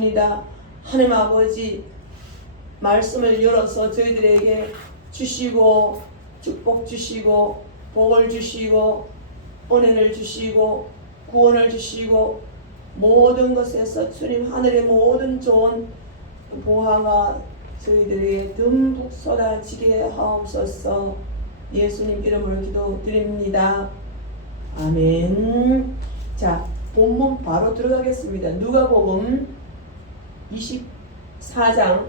기도합니다. 하나님 아버지, 말씀을 열어서 저희들에게 주시고 축복 주시고 복을 주시고 은혜를 주시고 구원을 주시고 모든 것에서 주님 하늘의 모든 좋은 보화가 저희들에게 듬뿍 쏟아지게 하옵소서. 예수님 이름으로 기도드립니다. 아멘. 자, 본문 바로 들어가겠습니다. 누가복음 24장.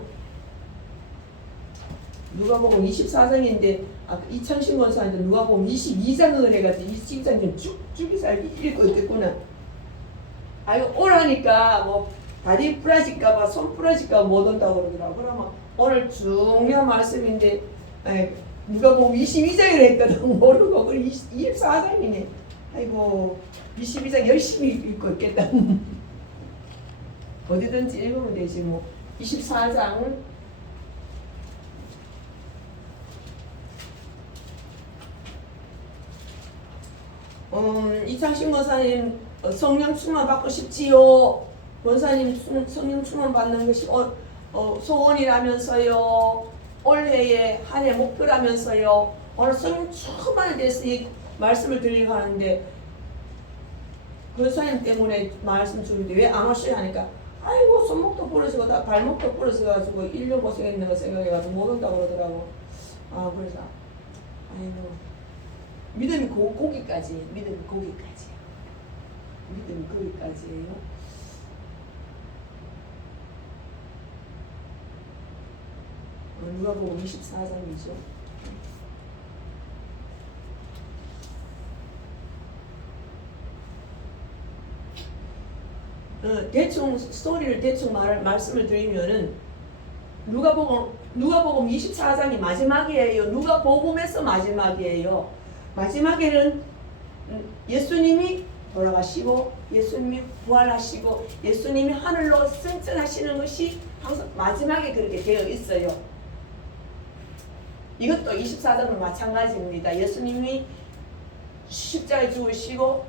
누가복음 24장인데 아까 이창신 권사한테 누가복음 22장을 해가지고 22장 쭉 읽고 있겠구나. 아이고 오라니까 뭐 다리 부러질까봐 손 부러질까봐 못 온다고 그러더라고. 그러면 오늘 중요한 말씀인데 누가복음 22장을 했거든. 모르고 그걸 24장이네. 아이고 22장 열심히 읽고 있겠다. 어디든지 읽으면 되지 뭐. 24장 이창신 권사님 성령 충만 받고 싶지요. 권사님 성령 충만 받는 것이 소원이라면서요. 올해의 한 해 목표라면서요. 오늘 성령 충만에 대해서 이 말씀을 드리려고 하는데 권사님 때문에 말씀 주는데 왜 안 오시려 하니까 아이고 손목도 부러지고 발목도 부러져가지고 1년 고생했는 거 생각해가지고 못 온다고 그러더라고. 그래서 아이고 믿음이 거기까지. 믿음이 거기까지예요. 누가복음 24장이죠. 대충 스토리를 대충 말씀을 드리면은 누가복음 24장이 마지막이에요. 누가복음에서 마지막이에요. 마지막에는 예수님이 돌아가시고 예수님이 부활하시고 예수님이 하늘로 승천하시는 것이 항상 마지막에 그렇게 되어 있어요. 이것도 24장은 마찬가지입니다. 예수님이 십자가에 죽으시고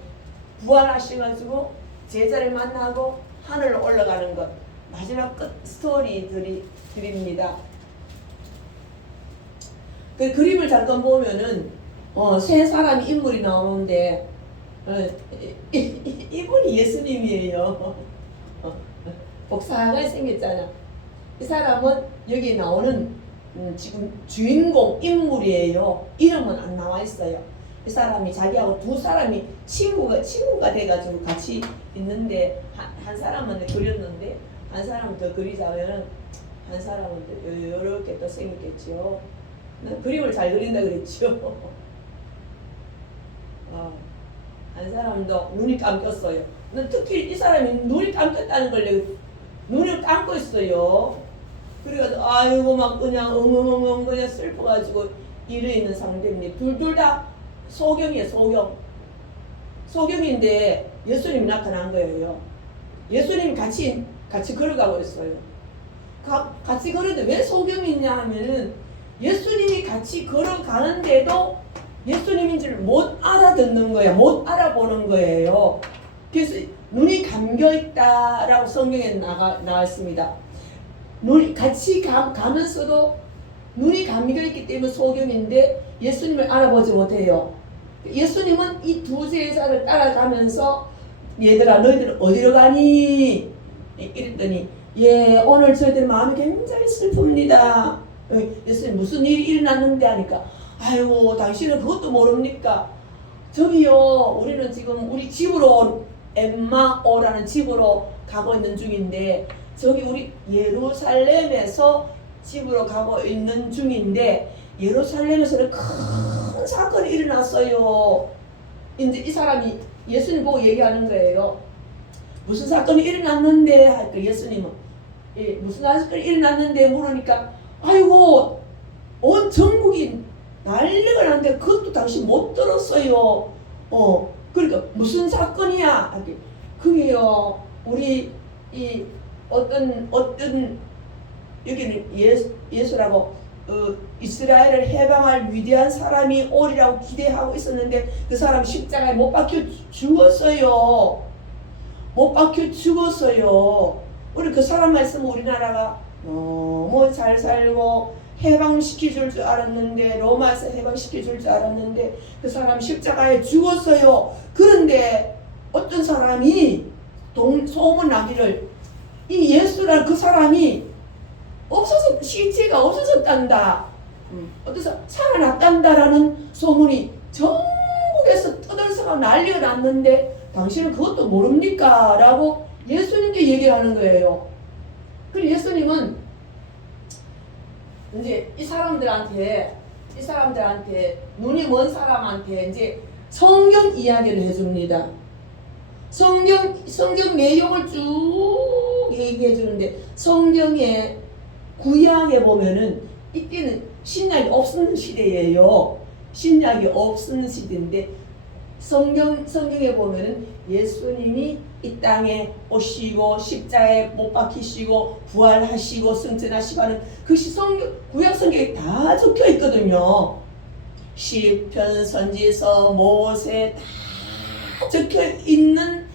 부활하셔가지고 제자를 만나고 하늘로 올라가는 것, 마지막 끝 스토리 드립니다. 그 그림을 잠깐 보면은 세 사람이 인물이 나오는데 이분이 예수님이에요. 복사하게 생겼잖아. 이 사람은 여기 나오는 지금 주인공 인물이에요. 이름은 안 나와 있어요. 이 사람이 자기하고 두 사람이 친구가 돼가지고 같이 있는데 한 사람은 그렸는데 한 사람은 더 그리자면은 한 사람은 더 이렇게 또 생겼겠죠. 그림을 잘 그린다 그랬죠. 한 사람도 눈이 감겼어요. 특히 이 사람이 눈이 감겼다는 걸 눈을 감고 있어요. 그래가지고 아이고 막 그냥 엉엉엉 그냥 슬퍼가지고 이래 있는 상태인데 둘 다 소경이에요. 소경인데 예수님이 나타난 거예요. 예수님이 같이 걸어가고 있어요. 같이 걸었는데 왜 소경이냐 하면은 예수님이 같이 걸어가는데도 예수님인지를 못 알아듣는 거예요. 못 알아보는 거예요. 그래서 눈이 감겨있다라고 성경에 나왔습니다. 눈이 같이 가면서도 눈이 감겨있기 때문에 소경인데 예수님을 알아보지 못해요. 예수님은 이 두 제자를 따라가면서 얘들아 너희들 어디로 가니? 이랬더니 오늘 저희들 마음이 굉장히 슬픕니다. 예수님 무슨 일이 일어났는데 하니까 아이고 당신은 그것도 모릅니까? 저기요 우리는 지금 우리 집으로 엠마오라는 집으로 가고 있는 중인데 저기 우리 예루살렘에서 집으로 가고 있는 중인데 예루살렘에서는 큰 사건이 일어났어요. 이제 이 사람이 예수님 보고 얘기하는 거예요. 무슨 사건이 일어났는데 하니까 예수님은 무슨 사건이 일어났는데 물으니까 아이고 온 전국이 난리가 났는데 그것도 당신 못 들었어요. 그러니까 무슨 사건이야? 그게요 우리 이 어떤 여기는 예수라고 이스라엘을 해방할 위대한 사람이 오리라고 기대하고 있었는데 그 사람 십자가에 못 박혀 죽었어요. 우리 그 사람만 있으면 우리나라가 너무 잘 살고 해방시켜줄 줄 알았는데, 로마에서 해방시켜줄 줄 알았는데 그 사람 십자가에 죽었어요. 그런데 어떤 사람이 소문나기를 이 예수란 그 사람이 시체가 없어졌단다, 어떤 사람 살아났단다라는 소문이 전국에서 떠들썩하고 난리가 났는데 당신은 그것도 모릅니까? 라고 예수님께 얘기하는 거예요. 그리고 예수님은 이제 이 사람들한테 눈이 먼 사람한테 이제 성경 이야기를 해줍니다. 성경 내용을 쭉 얘기해 주는데, 성경에 구약에 보면은 이때는 신약이 없는 시대예요. 신약이 없는 시대인데 성경에 보면은 예수님이 이 땅에 오시고 십자가에 못 박히시고 부활하시고 승천하시고 하는 그 구약 성경에 다 적혀 있거든요. 시편, 선지서, 모세 다 적혀 있는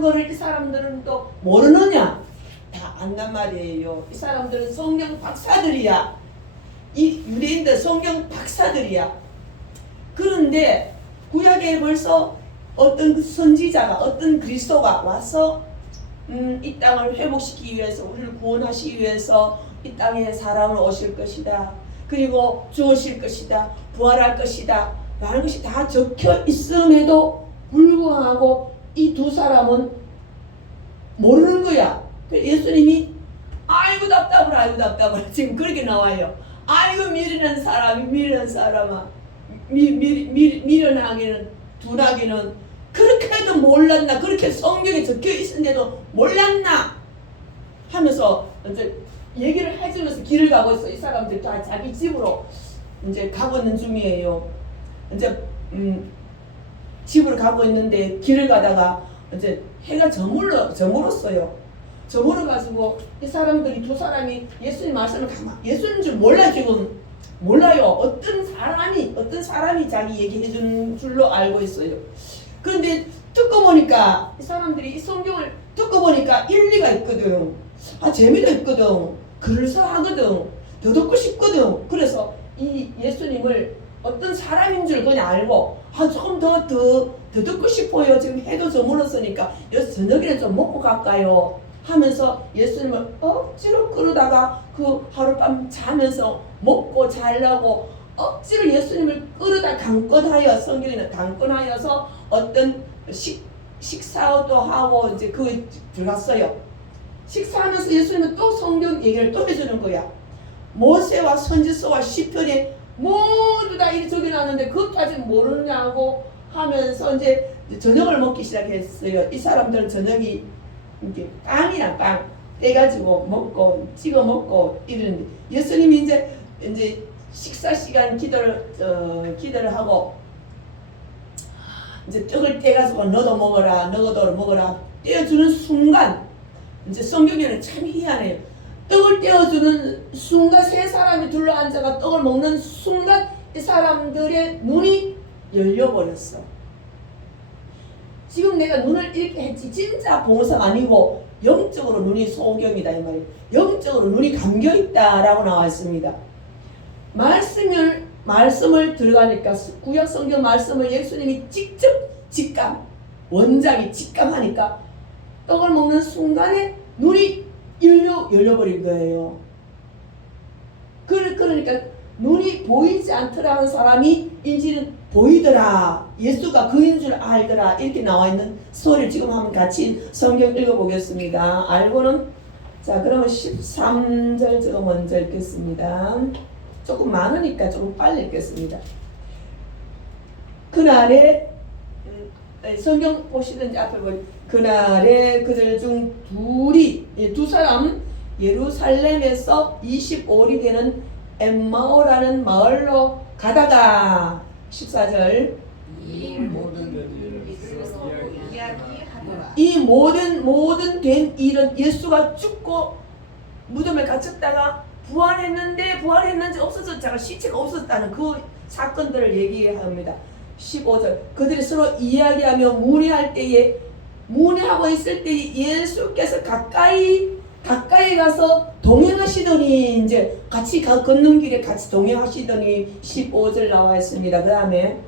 거를 이 사람들은 또 모르느냐? 다 안단 말이에요. 이 사람들은 성경 박사들이야. 이 유대인들 성경 박사들이야. 그런데 구약에 벌써 어떤 선지자가, 어떤 그리스도가 와서 이 땅을 회복시키기 위해서, 우리를 구원하시기 위해서 이 땅에 사람으로 오실 것이다. 그리고 죽으실 것이다. 부활할 것이다. 라는 것이 다 적혀 있음에도 불구하고 이 두 사람은 모르는 거야. 예수님이 아이고 답답을 지금 그렇게 나와요. 아이고 미련한 사람아, 미련하기는 둔하기는 그렇게도 몰랐나, 그렇게 성경에 적혀 있는데도 몰랐나 하면서 이제 얘기를 해주면서 길을 가고 있어. 이 사람들 다 자기 집으로 이제 가고 있는 중이에요. 이제 집으로 가고 있는데 길을 가다가 이제 해가 저물었어요. 저물어가지고 이 사람들이, 두 사람이 예수님 말씀을 예수님 줄 몰라, 지금 몰라요. 어떤 사람이 자기 얘기해 주는 줄로 알고 있어요. 그런데 듣고 보니까 이 사람들이 이 성경을 듣고 보니까 일리가 있거든. 재미도 있거든. 그럴싸하거든. 더 듣고 싶거든. 그래서 이 예수님을 어떤 사람인 줄 그냥 알고 조금 더 듣고 싶어요. 지금 해도 저물었으니까 여기서 저녁이나 좀 먹고 갈까요? 하면서 예수님을 억지로 끌어다가 그 하룻밤 자면서 먹고 자려고 억지로 예수님을 끌어다 강권하여, 성경에는 강권하여서 어떤 식사도 하고 이제 그 들어갔어요. 식사하면서 예수님은 또 성경 얘기를 또 해주는 거야. 모세와 선지서와 시편에 모두 다 이리 적혀놨는데 그것까지 모르냐고 하면서 이제 저녁을 먹기 시작했어요. 이 사람들은 저녁이 이게 빵이야, 빵 떼가지고 먹고 찍어 먹고 이러는데, 예수님이 이제 식사 시간 기도를 하고 이제 떡을 떼가지고 너도 먹어라 떼어주는 순간, 이제 성경에는 참 희한해요. 떡을 떼어주는 순간 세 사람이 둘러앉아가 떡을 먹는 순간 이 사람들의 눈이 열려버렸어. 지금 내가 눈을 이렇게 했지 진짜 봉사가 아니고 영적으로 눈이 소경이다 이 말이에요. 영적으로 눈이 감겨있다라고 나와 있습니다. 말씀을 들어가니까, 구약 성경 말씀을 예수님이 직접 원장이 직감하니까 떡을 먹는 순간에 눈이 열려버린 거예요. 그러니까 눈이 보이지 않더라는 사람이 이제는 보이더라. 예수가 그인 줄 알더라. 이렇게 나와 있는 스토리를 지금 한번 같이 성경 읽어보겠습니다. 알고는, 자, 그러면 13절 제가 먼저 읽겠습니다. 조금 많으니까 조금 빨리 읽겠습니다. 그날에 성경 보시든지 앞에 그날에 그들 중 두 사람 예루살렘에서 25리 되는 엠마오라는 마을로 가다가 14절 이 모든 된 일은 예수가 죽고 무덤에 갇혔다가 부활했는지 없어졌다가 시체가 없어졌다는 그 사건들을 얘기합니다. 15절 그들이 서로 이야기하며 문의할 때에 문의하고 있을 때 예수께서 가까이 가서 동행하시더니 이제 같이 걷는 길에 같이 동행하시더니 15절 나와 있습니다. 그 다음에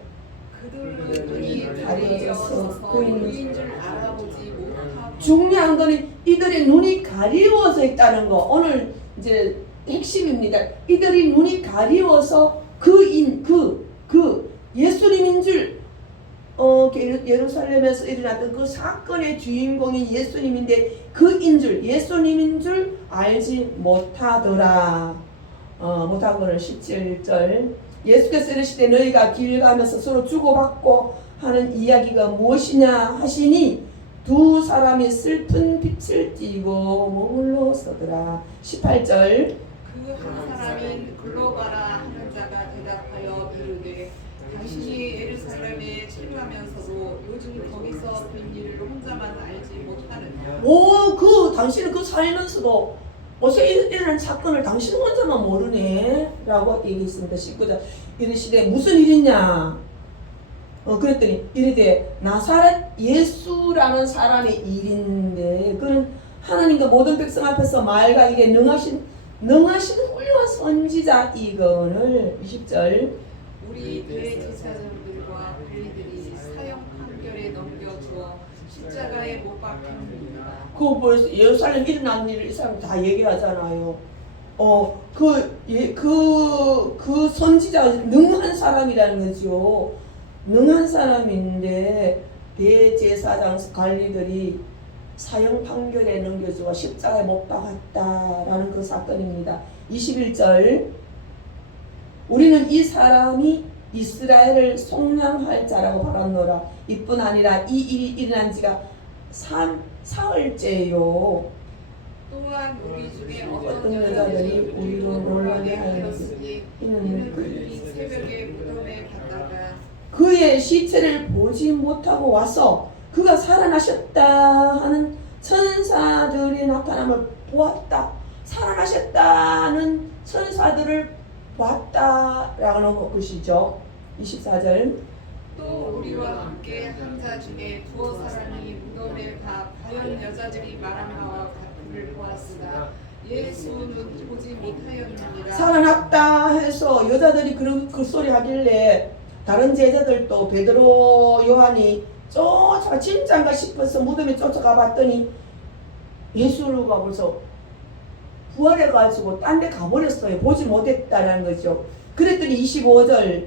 그들은 눈이 가려져서 그인 줄 알아보지 못하고. 중요한 거는 이들의 눈이 가리워져 있다는 거. 오늘 이제 핵심입니다. 이들이 눈이 가리워서 예수님인 줄 예루살렘에서 일어났던 그 사건의 주인공이 예수님인데 예수님인 줄 알지 못하더라. 못하고는 17절 예수께서 이르시되 너희가 길 가면서 서로 주고받고 하는 이야기가 무엇이냐 하시니 두 사람이 슬픈 빛을 띠고 머물러 서더라. 18절 그 한 사람인 글로바라 하는 자가 대답하여 이르되 당신이 예루살렘에 치료하면서도 요즘 거기서 된 일을 혼자만 알지 못하느냐. 당신은 살면서도 어제 일어난 사건을 당신 혼자만 모르네 라고 얘기했습니다. 19절 이르시되 무슨 일이냐 그랬더니 이르되 나사렛 예수라는 사람의 일인데 그는 하나님과 모든 백성 앞에서 말과 일에 능하신 훌륭한 선지자 이거를 20절 우리 대제사장들과 관리들이 사형 판결에 넘겨주어 십자가에 못 박혔느니라. 그거 벌써 예루살렘 일어난 일을 이 사람 다 얘기하잖아요. 그 선지자 능한 사람이라는 거죠. 능한 사람인데 대제사장 관리들이 사형 판결에 넘겨주어 십자가에 못 박았다라는 그 사건입니다. 21절 우리는 이 사람이 이스라엘을 속량할 자라고 바랐노라. 이뿐 아니라 이 일이 일어난 지가 사흘째요. 또한 우리 중에 어떤 어떤 여자들이 우리로 우리로 논란에 논란에 하였으니 하였으니 이는 그들이 새벽에 무덤에 갔다가 그의 시체를 보지 못하고 와서 그가 살아나셨다 하는 천사들이 나타남을 보았다. 살아나셨다는 천사들을 보았다라는 것이죠. 24절 또 우리와 함께 한 자 중에 두어 사람이 무덤에 가 과연 여자들이 말한 바와 같음을 보았으나 예수는 보지 못하였느니라. 살아났다 해서 여자들이 그 소리 하길래 다른 제자들도 베드로 요한이 쫓아가 진짠가 싶어서 무덤에 쫓아가 봤더니 예수가 벌써 부활해가지고 딴 데 가버렸어요. 보지 못했다는 거죠. 그랬더니 25절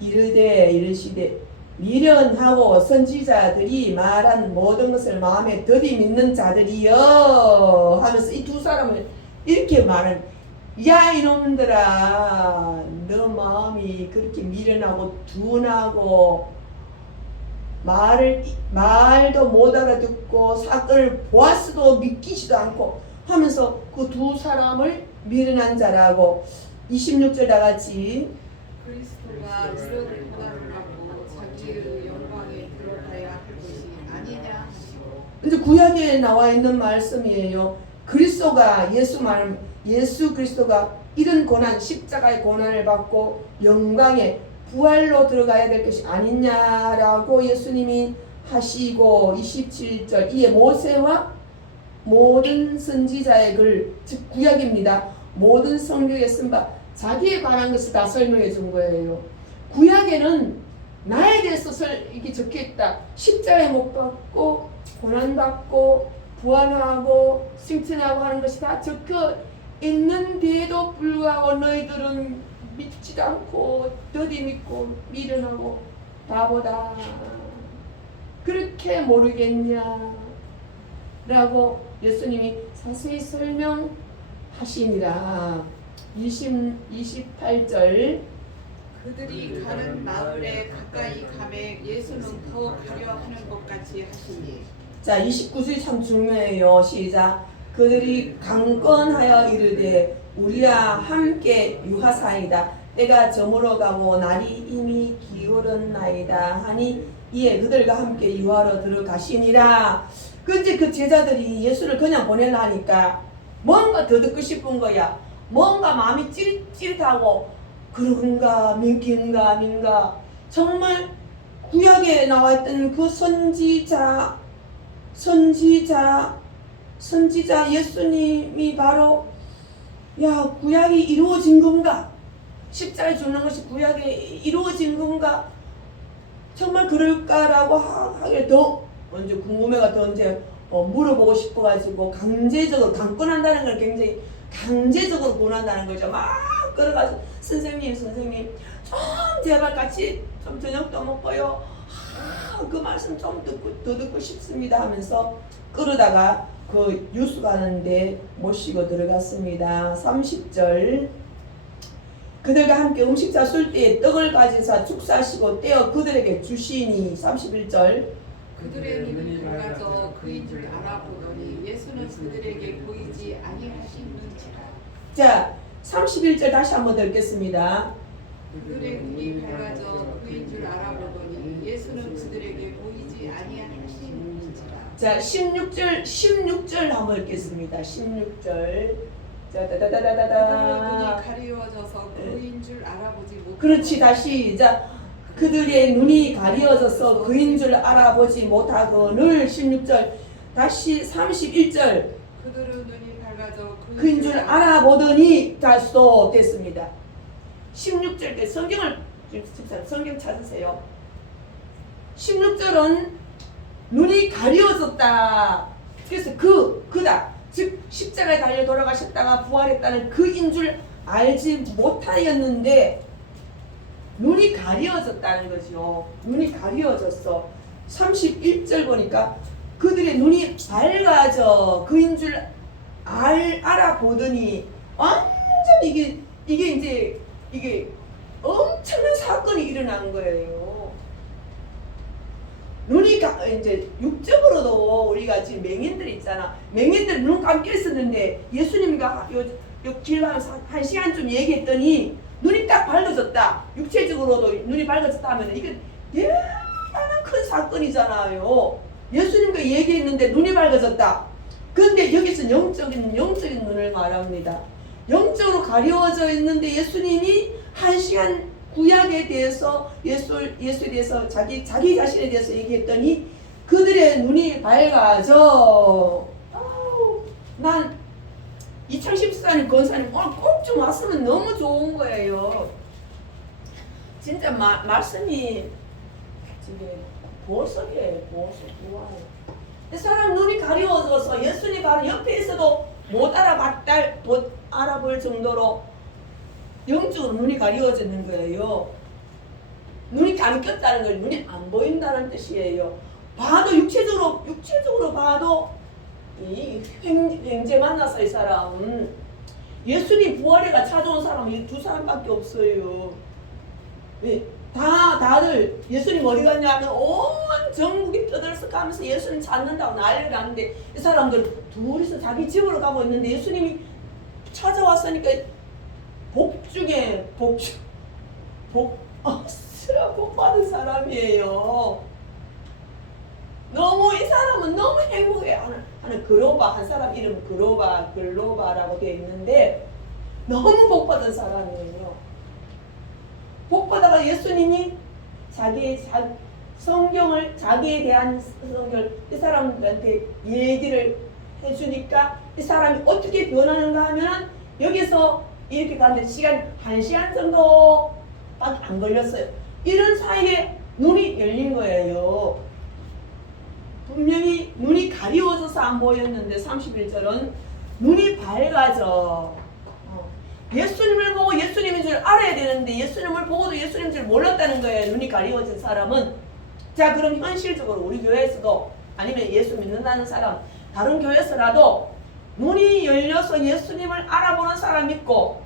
이르시되 미련하고 선지자들이 말한 모든 것을 마음에 더디 믿는 자들이여 하면서 이 두 사람을 이렇게 말은 야 이놈들아 너 마음이 그렇게 미련하고 둔하고 말도 못 알아듣고 사건을 보았어도 믿기지도 않고 하면서 그 두 사람을 미련한 자라고 26절 다같이 그리스도가 이런 고난을 받고 자기의 영광에 들어가야 할 것이 아니냐 하시고. 이제 구약에 나와 있는 말씀이에요. 예수 그리스도가 이런 고난 십자가의 고난을 받고 영광의 부활로 들어가야 될 것이 아니냐라고 예수님이 하시고 27절 이에 모세와 모든 선지자의 글, 즉 구약입니다. 모든 성경에 쓴 바 자기에 관한 것을 다 설명해 준 거예요. 구약에는 나에 대해서 이렇게 적혀 있다. 십자가에 못 박고 고난받고 부활하고 승천하고 하는 것이 다 적혀 있는데도 불구하고 너희들은 믿지도 않고 더디 믿고 미련하고 바보다. 그렇게 모르겠냐 라고 예수님이 자세히 설명하시니라. 28절 그들이 가는 마을에 가까이 가매 예수는 더 가려 하는 것 같이 하시니. 자 29절 참 중요해요. 시작. 그들이 강권하여 이르되 우리와 함께 유하사이다. 때가 저물어 가고 날이 이미 기울었나이다 하니 이에 그들과 함께 유하러 들어가시니라. 근데 그 제자들이 예수를 그냥 보내려 하니까 뭔가 더 듣고 싶은 거야. 뭔가 마음이 찌릿찌릿하고 그런가 민가 정말 구약에 나와 있던 그 선지자 선지자 예수님이 바로 야 구약이 이루어진 건가? 십자가에 죽는 것이 구약에 이루어진 건가? 정말 그럴까라고 하게 더 먼저 궁금해가 더 이제 물어보고 싶어가지고 강제적으로 강권한다는 걸 굉장히 강제적으로 권한다는 거죠. 막 끌어가지고 선생님 좀 제발 같이 좀 저녁도 먹고요. 그 말씀 좀 더 듣고 싶습니다 하면서 끌어다가 그 유수 가는데 모시고 들어갔습니다. 30절 그들과 함께 음식사 술 때에 떡을 가진 사 축사하시고 떼어 그들에게 주시니 31절 그들의 눈이 밝아져 그인 줄 알아보더니 예수는 그들에게 보이지 아니하시는지라. 자 31절 다시 한번 읽겠습니다. 그들의 눈이 밝아져 그인 줄 알아보더니 예수는 그들에게 보이지 아니하시는지라. 자 16절 한번 읽겠습니다. 16절 자 그들의 눈이 다다다다다다 가리워져서 그인 줄 알아보지 못하고. 그렇지 다시 시작. 그들의 눈이 가리워져서 그인 줄 알아보지 못하거늘 16절 다시 31절 그들의 눈이 밝아져 그인 줄 알아보더니 다시 또 됐습니다. 16절 때 성경 찾으세요. 16절은 눈이 가리워졌다. 그래서 그다. 즉 십자가에 달려 돌아가셨다가 부활했다는 그인 줄 알지 못하였는데 눈이 가리워졌다는 거죠. 눈이 가리워졌어. 31절 보니까 그들의 눈이 밝아져 그인 줄 알아보더니 완전 이게 엄청난 사건이 일어난 거예요. 눈이 이제 육적으로도 우리가 지금 맹인들 있잖아. 맹인들 눈 감겨 있었는데 예수님과 길 가면서 1시간쯤 얘기했더니 눈이 딱 밝아졌다. 육체적으로도 눈이 밝아졌다 하면 이게 대단한 큰 사건이잖아요. 예수님과 얘기했는데 눈이 밝아졌다. 그런데 여기서 영적인 눈을 말합니다. 영적으로 가려워져 있는데 예수님이 1시간 구약에 대해서 예수에 대해서 자기 자신에 대해서 얘기했더니 그들의 눈이 밝아져. 난 2014년 권사님 오늘 꼭 좀 왔으면 너무 좋은 거예요. 진짜 말씀이 지금 보석이에요. 보석. 이 사람 눈이 가려워져서 예수님 바로 옆에 있어도 못 알아볼 정도로 영적으로 눈이 가려워지는 거예요. 눈이 감겼다는 걸 눈이 안 보인다는 뜻이에요. 봐도 육체적으로 봐도 이 횡재 만나서 이 사람 예수님 부활해가 찾아온 사람은 이 두 사람밖에 없어요. 다들 예수님 어디 갔냐면 온 전국이 떠들썩하면서 예수님 찾는다고 난리가 났는데 이 사람들 둘이서 자기 집으로 가고 있는데 예수님이 찾아왔으니까 복 받은 사람이에요. 너무 이 사람은 너무 행복해 하는 글로바 한 사람 이름 글로바라고 되어 있는데 너무 복 받은 사람이에요. 복 받아가 예수님이 자기에 대한 성경을 이 사람들한테 얘기를 해주니까 이 사람이 어떻게 변하는가 하면은 여기서 이렇게 가는데 1시간 정도밖에 안 걸렸어요. 이런 사이에 눈이 열린 거예요. 분명히 눈이 가리워져서 안 보였는데 31절은 눈이 밝아져. 예수님을 보고 예수님인 줄 알아야 되는데 예수님을 보고도 예수님인 줄 몰랐다는 거예요. 눈이 가리워진 사람은. 자, 그럼 현실적으로 우리 교회에서도 아니면 예수 믿는다는 사람 다른 교회에서라도 눈이 열려서 예수님을 알아보는 사람 있고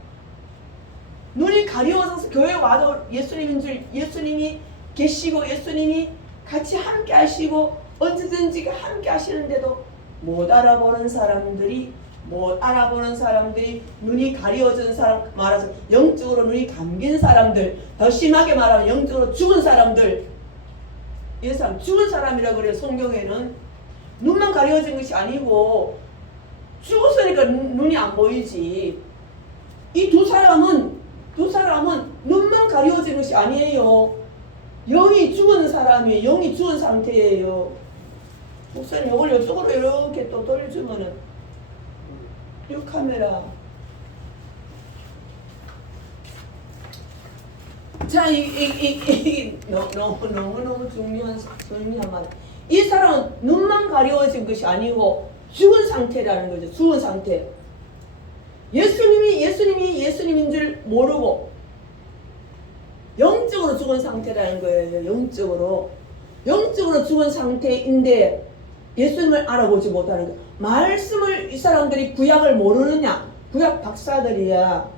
눈이 가리워져서 교회 와도 예수님인 줄 예수님이 계시고 예수님이 같이 함께 하시고 언제든지 함께 하시는데도 못 알아보는 사람들이 눈이 가리워진 사람 말하자면 영적으로 눈이 감긴 사람들 더 심하게 말하면 영적으로 죽은 사람들 이 사람 죽은 사람이라고 그래요. 성경에는 눈만 가리워진 것이 아니고 죽었으니까 눈이 안 보이지. 이 두 사람은 눈만 가리워진 것이 아니에요. 영이 죽은 사람이에요. 영이 죽은 상태예요. 목사님 이걸 이쪽으로 이렇게 또 돌려주면은 이 카메라. 자, 이 너무 중요한 말. 이 사람은 눈만 가려워진 것이 아니고 죽은 상태라는 거죠. 죽은 상태. 예수님인 줄 모르고 영적으로 죽은 상태라는 거예요. 영적으로 죽은 상태인데 예수님을 알아보지 못하는 거예요. 말씀을 이 사람들이 구약을 모르느냐? 구약 박사들이야.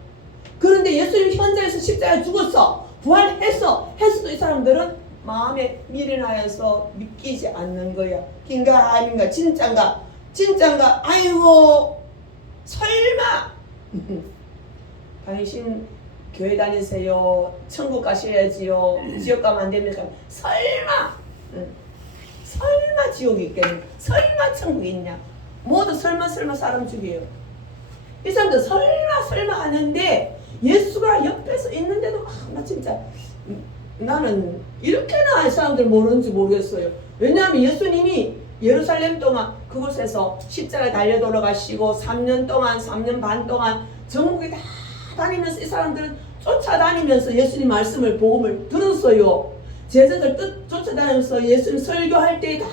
그런데 예수님 현장에서 십자가에 죽었어. 부활했어도 이 사람들은 마음에 미련하여서 믿기지 않는 거야. 긴가 아닌가, 진짠가, 아이고 설마 당신 교회 다니세요, 천국 가셔야지요, 지옥 가면 안 됩니까? 설마 지옥이 있겠냐, 설마 천국이 있냐. 모두 설마 사람 죽여요. 이 사람들 설마 하는데 예수가 옆에서 있는데도 나 진짜 나는 이렇게나 이 사람들 모르는지 모르겠어요. 왜냐하면 예수님이 예루살렘 동안 그곳에서 십자가에 달려 돌아가시고 3년 반 동안 전국에 다 다니면서 이 사람들은 쫓아다니면서 예수님 말씀을 복음을 들었어요. 제자들 쫓아다니면서 예수님 설교할 때 다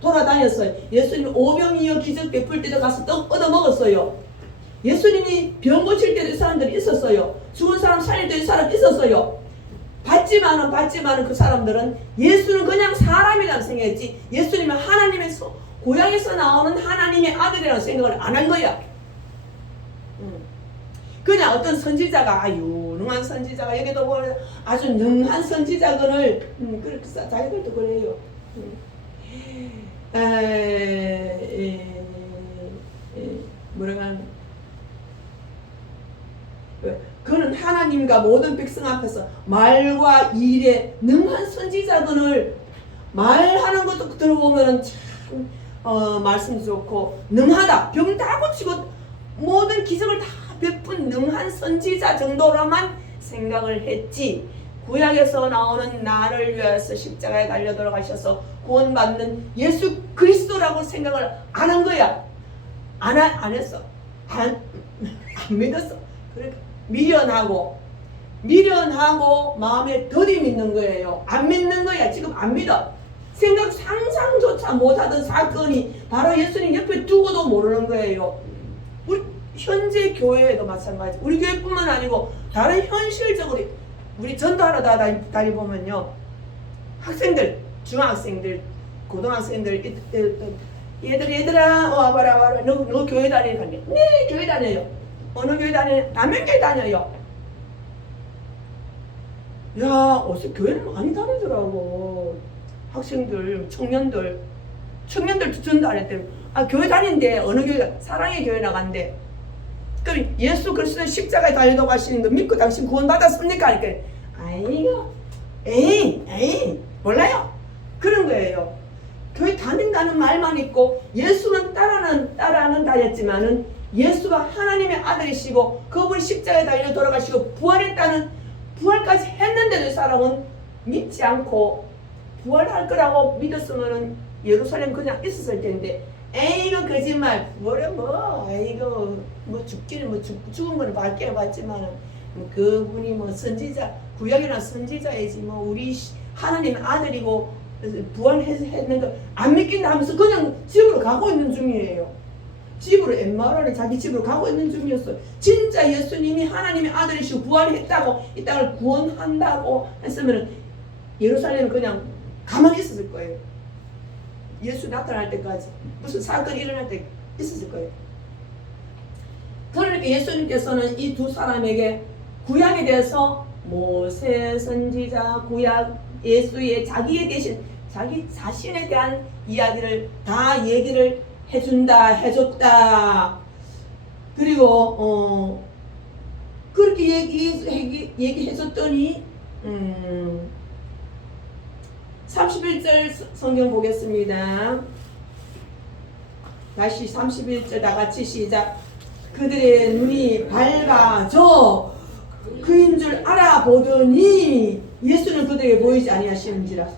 돌아다녔어요. 예수님 오병이어 기적 베풀 때도 가서 떡 얻어 먹었어요. 예수님이 병 고칠 때도 이 사람들이 있었어요. 죽은 사람 살릴 때도 이 사람 있었어요. 받지만은 그 사람들은 예수는 그냥 사람이라고 생각했지 예수님은 하나님의 고향에서 나오는 하나님의 아들이라고 생각을 안 한 거야. 그냥 어떤 선지자가 유능한 선지자가 여기도 보면 아주 능한 선지자들을 그렇게 자기들도 그래요. 뭐라고 그는 하나님과 모든 백성 앞에서 말과 일에 능한 선지자들을 말하는 것도 들어보면 참 말씀 좋고 능하다, 병 다 고치고 모든 기적을 다 베푼 능한 선지자 정도로만 생각을 했지 구약에서 나오는 나를 위해서 십자가에 달려 돌아가셔서 구원받는 예수 그리스도라고 생각을 안 한 거야. 안 했어. 안 믿었어. 그러니까 미련하고 마음에 더디 믿는 거예요. 안 믿는 거야. 지금 안 믿어. 생각 상상조차 못하던 사건이 바로 예수님 옆에 두고도 모르는 거예요. 우리 현재 교회에도 마찬가지. 우리 교회뿐만 아니고 다른 현실적으로 우리 전도하러 다니보면요. 학생들, 중학생들, 고등학생들 얘들아 와봐라. 너 교회 다니는 게? 네, 교회 다녀요. 어느 교회 다녀요? 남양교회 다녀요. 야, 어서 교회를 많이 다니더라고. 학생들, 청년들 전도 안 했대. 교회 다니는데 어느 교회가? 사랑의 교회 나간대. 그럼 예수 그리스도의 십자가에 달려 가시는 거 믿고 당신 구원 받았습니까? 그러니까 아이고, 에이, 몰라요. 그런 거예요. 교회 다닌다는 말만 있고 예수는 따라는 다녔지만은 예수가 하나님의 아들이시고 그분이 십자가에 달려 돌아가시고 부활까지 했는데도 이 사람은 믿지 않고 부활할 거라고 믿었으면은 예루살렘 그냥 있었을 텐데 에이거 거짓말 부활은 죽기는 죽은 거는 밝게 봤지만은 그분이 선지자 구약이나 선지자이지 우리 하나님의 아들이고 부활했는 거 안 믿긴다 하면서 그냥 집으로 가고 있는 중이에요. 집으로 엠마오라는 자기 집으로 가고 있는 중이었어요. 진짜 예수님이 하나님의 아들이시고 부활했다고 이 땅을 구원한다고 했으면 예루살렘은 그냥 가만히 있었을 거예요. 예수 나타날 때까지 무슨 사건이 일어날 때 있었을 거예요. 그러니까 예수님께서는 이 두 사람에게 구약에 대해서 모세 선지자 구약 예수의 자기에 대신 자기 자신에 대한 이야기를 다 얘기를 해줬다. 그리고 그렇게 얘기해줬더니 31절 성경 보겠습니다. 다시 31절 다같이 시작. 그들의 눈이 밝아져 그인 줄 알아보더니 예수는 그들에게 보이지 아니하시는지라.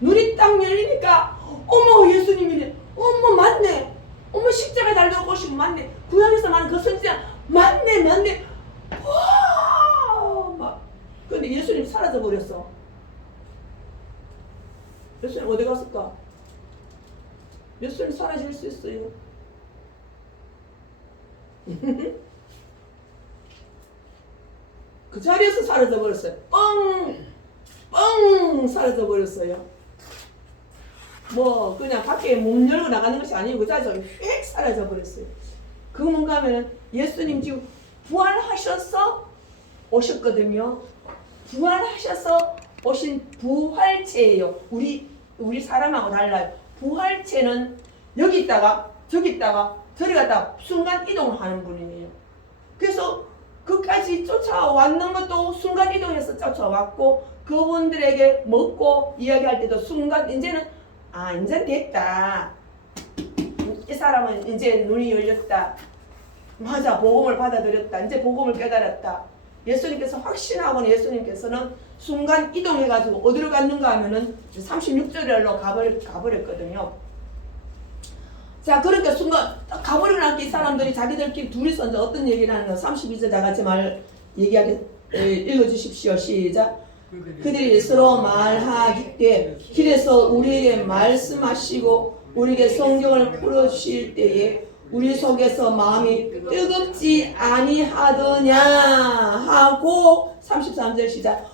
눈이 딱 열리니까 어머 예수님이네. 어머 맞네. 어머 십자가에 달려 오시고 맞네. 구약에서 말하는 그 선지자 맞네 맞네. 와 막. 근데 예수님 사라져 버렸어. 예수님 어디 갔을까? 예수님 사라질 수 있어요. 그 자리에서 사라져 버렸어요. 뻥 사라져 버렸어요. 뭐 그냥 밖에 문 열고 나가는 것이 아니고 그 자리에서 휙 사라져 버렸어요. 그 뭔가 하면은 예수님 지금 부활하셔서 오셨거든요. 부활하셔서 오신 부활체예요. 우리 사람하고 달라요. 부활체는 여기 있다가 저기 있다가 저리 갔다가 순간 이동을 하는 분이에요. 그래서 그까지 쫓아왔는 것도 순간 이동해서 쫓아왔고 그분들에게 먹고 이야기할 때도 순간 이제는 이제 됐다. 이 사람은 이제 눈이 열렸다. 맞아, 복음을 받아들였다. 이제 복음을 깨달았다. 예수님께서 확신하고는 예수님께서는 순간 이동해가지고 어디로 갔는가 하면은 36절로 가버렸거든요. 자, 그러니까 순간 가버리고 나니까 이 사람들이 자기들끼리 둘이서 이제 어떤 얘기를 하는 거 32절 다 같이 얘기하게 읽어주십시오. 시작. 그들이 서로 말하기때 길에서 우리에게 말씀하시고 우리에게 성경을 풀어주실 때에 우리 속에서 마음이 뜨겁지 아니하더냐 하고 33절 시작.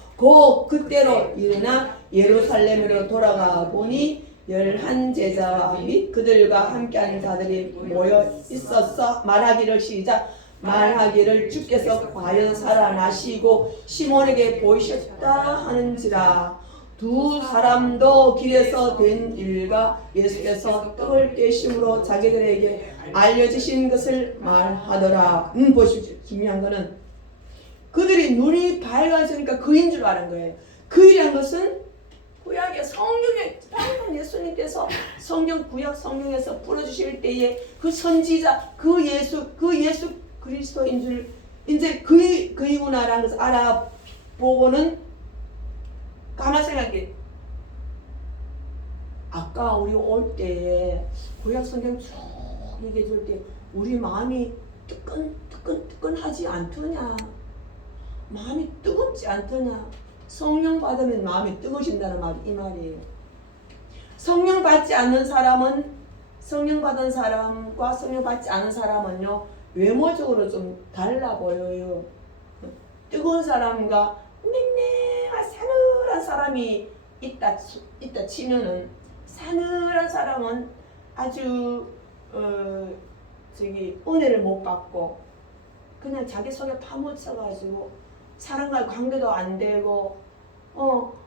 그때로 일어나 예루살렘으로 돌아가 보니 11 제자와 및 그들과 함께하는 자들이 모여 있었어. 말하기를 시작. 말하기를 주께서 과연 살아나시고 시몬에게 보이셨다 하는지라. 두 사람도 길에서 된 일과 예수께서 떡을 떼심으로 자기들에게 알려주신 것을 말하더라. 보십시오. 중요한 거는 그들이 눈이 밝아지니까 그인 줄 아는 거예요. 그이란 것은 구약의 성경에 방금 예수님께서 구약 성경에서 풀어주실 때에 그 선지자 그 예수 그리스도인 줄 이제 그이구나라는 것을 알아보고는 가만 생각해. 아까 우리 올 때 구약 성경 쭉 얘기해 줄 때 우리 마음이 뜨끈하지 않더냐? 마음이 뜨겁지 않더냐? 성령 받으면 마음이 뜨거워진다는 말이 이 말이에요. 성령 받지 않는 사람은 성령 받은 사람과 성령 받지 않은 사람은요 외모적으로 좀 달라 보여요. 뜨거운 사람과 맹맹한 사늘한 사람이 있다 치면은 사늘한 사람은 아주 은혜를 못 받고 그냥 자기 속에 파묻혀가지고 사람과의 관계도 안 되고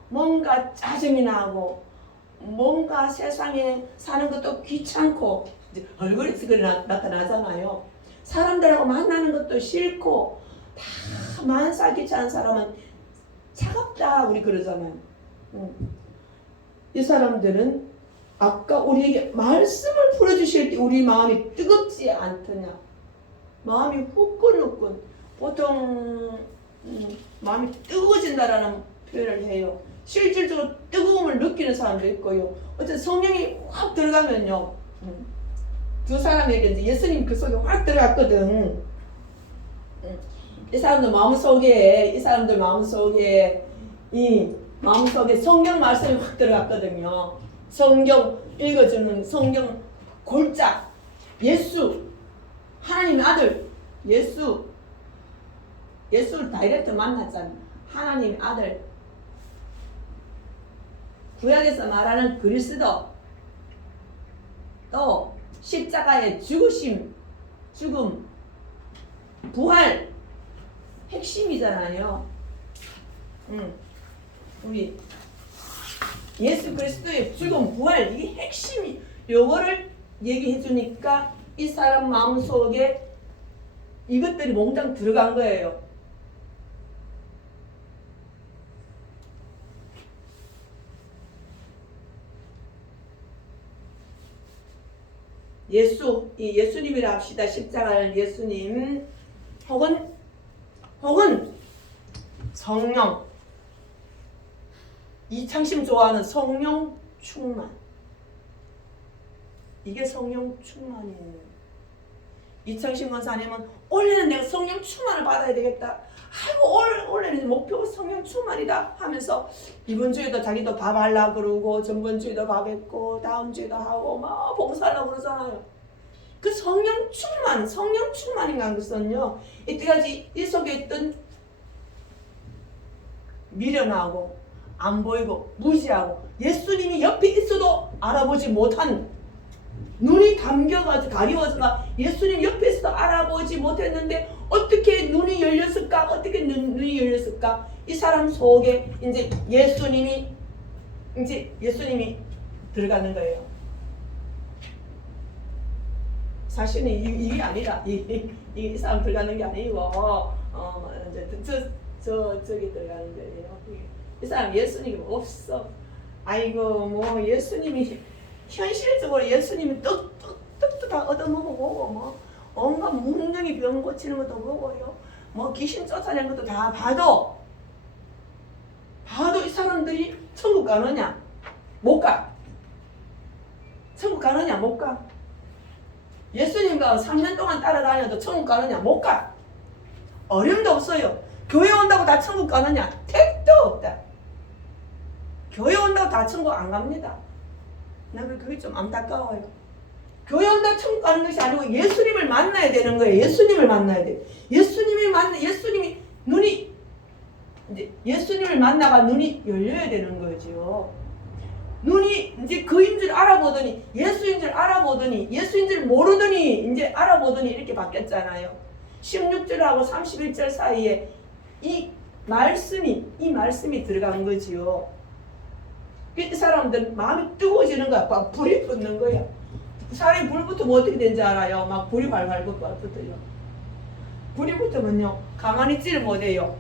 뭔가 짜증이 나고 뭔가 세상에 사는 것도 귀찮고 이제 얼굴이 나타나잖아요. 사람들하고 만나는 것도 싫고 다 만사 귀찮은 사람은 차갑다 우리 그러잖아요. 이 사람들은 아까 우리에게 말씀을 풀어주실 때 우리 마음이 뜨겁지 않더냐. 마음이 후끈후끈 보통 마음이 뜨거워진다라는 표현을 해요. 실질적으로 뜨거움을 느끼는 사람도 있고요. 어쨌든 성령이 확 들어가면요. 두 사람에게 이제 예수님 그 속에 확 들어갔거든. 이 사람들 마음속에 이 마음속에 성경 말씀이 확 들어갔거든요. 성경 읽어주는 성경 골짝 예수 하나님의 아들 예수를 다이렉트 만났잖아요. 하나님의 아들 구약에서 말하는 그리스도 또 십자가의 죽음 부활 핵심이잖아요. 우리 예수 그리스도의 죽음 부활 이게 핵심이 요거를 얘기해 주니까 이 사람 마음속에 이것들이 몽땅 들어간 거예요. 예수님이라 합시다. 십자가를 예수님 혹은 성령 이창심 좋아하는 성령 충만 이게 성령 충만이에요. 이창신 권사님은 올해는 내가 성령 충만을 받아야 되겠다. 아이고 올해는 목표가 성령 충만이다 하면서 이번 주에도 자기도 밥 하려고 그러고 전번 주에도 밥 했고 다음 주에도 하고 막 봉사하려고 그러잖아요. 그 성령 충만인가 것은요, 이때까지 이 속에 있던 미련하고 안 보이고 무시하고 예수님이 옆에 있어도 알아보지 못한, 눈이 감겨가지고 가리워서가 예수님 옆에 있어도 알아보지 못했는데 어떻게 눈이 열렸을까? 어떻게 눈이 열렸을까? 이 사람 속에 이제 예수님이 들어가는 거예요. 사실은 이게 아니라 이 사람 들어가는 게 아니고 이제 저기 들어가는 거예요. 이 사람 예수님이 없어. 아이고 뭐 예수님이 현실적으로 예수님이 떡도 다 얻어먹어보고 뭐 온갖 뭉텅이 병 고치는 것도 보고요, 뭐 귀신 쫓아내는 것도 다 봐도 이 사람들이 천국 가느냐? 못 가. 천국 가느냐? 못 가. 예수님과 3년 동안 따라다녀도 천국 가느냐? 못 가. 어림도 없어요. 교회 온다고 다 천국 가느냐? 택도 없다. 교회 온다고 다 천국 안 갑니다. 나는 그게 좀 안타까워요. 교회 온다고 천국 가는 것이 아니고 예수님을 만나야 되는 거예요. 예수님을 만나야 돼. 예수님을 만나가 눈이 열려야 되는 거죠. 눈이 이제 그인 줄 알아보더니 예수인 줄 알아보더니 예수인 줄 모르더니 이제 알아보더니 이렇게 바뀌었잖아요. 16절하고 31절 사이에 이 말씀이 들어간 거지요. 이 사람들 마음이 뜨거워지는 거야. 막 불이 붙는 거야. 사람이 불 붙으면 어떻게 되는지 알아요? 막 불이 발발 붙어요. 불이 붙으면요, 가만히 있지를 못해요.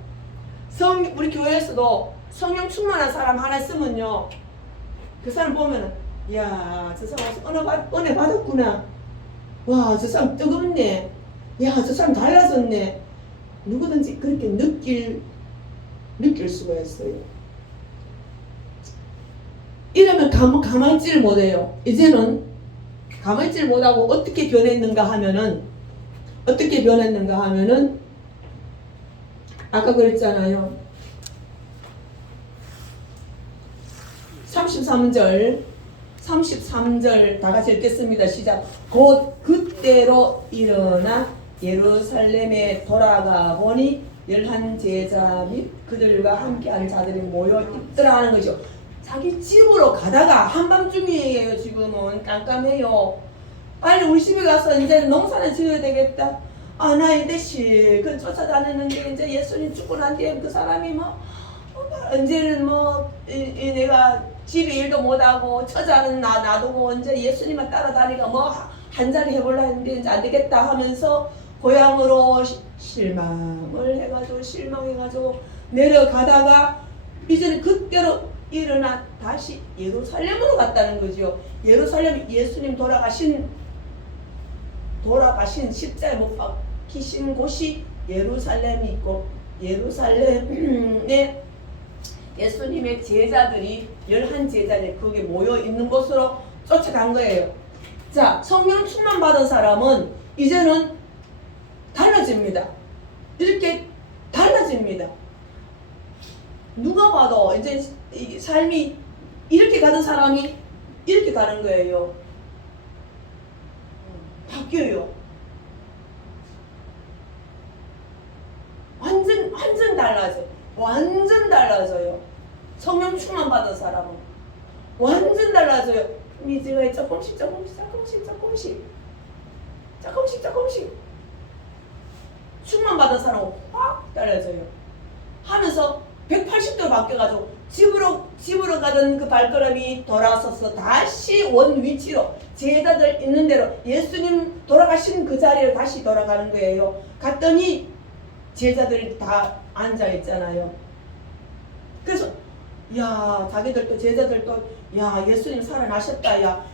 우리 교회에서도 성령 충만한 사람 하나 있으면요, 그 사람 보면은, 야, 저 사람 은혜 받았구나. 와, 저 사람 뜨겁네. 야, 저 사람 달라졌네. 누구든지 그렇게 느낄 수가 있어요. 이러면 가만히 있지를 못해요. 이제는 가만히 있지를 못하고 어떻게 변했는가 하면은 아까 그랬잖아요. 33절 다 같이 읽겠습니다. 시작. 곧 그때로 일어나 예루살렘에 돌아가 보니 11 제자 및 그들과 함께하는 자들이 모여 있더라 하는 거죠. 자기 집으로 가다가 한밤중이에요. 지금은 깜깜해요. 빨리 우리 집에 가서 이제 농사는 지어야 되겠다. 나 이제 실컷 쫓아다니는데 이제 예수님 죽고 난 뒤에 그 사람이 이제는 내가 집에 일도 못하고 처자는 놔두고 이제 예수님만 따라다니가 한 자리 해볼라 했는데 이제 안 되겠다 하면서 고향으로 실망해가지고 내려가다가 이제는 그때로 일어나 다시 예루살렘으로 갔다는 거죠. 예루살렘 예수님 돌아가신 십자에 못 박히신 곳이 예루살렘이 있고 예루살렘에 예수님의 제자들이 11 제자들이 거기에 모여 있는 곳으로 쫓아간 거예요. 자, 성령 충만 받은 사람은 이제는 달라집니다. 이렇게 달라집니다. 누가 봐도 이제 삶이 이렇게 가는 사람이 이렇게 가는 거예요. 바뀌어요. 완전 달라져요. 완전 달라져요. 성령 충만 받은 사람은 완전 달라져요. 미지가 조금씩 충만 받은 사람은 확 달라져요. 하면서 180도 바뀌어가지고 집으로 가던 그 발걸음이 돌아서서 다시 원 위치로 제자들 있는 대로 예수님 돌아가신 그 자리로 다시 돌아가는 거예요. 갔더니 제자들이 다 앉아 있잖아요. 그래서 자기들도 제자들도 예수님 살아나셨다,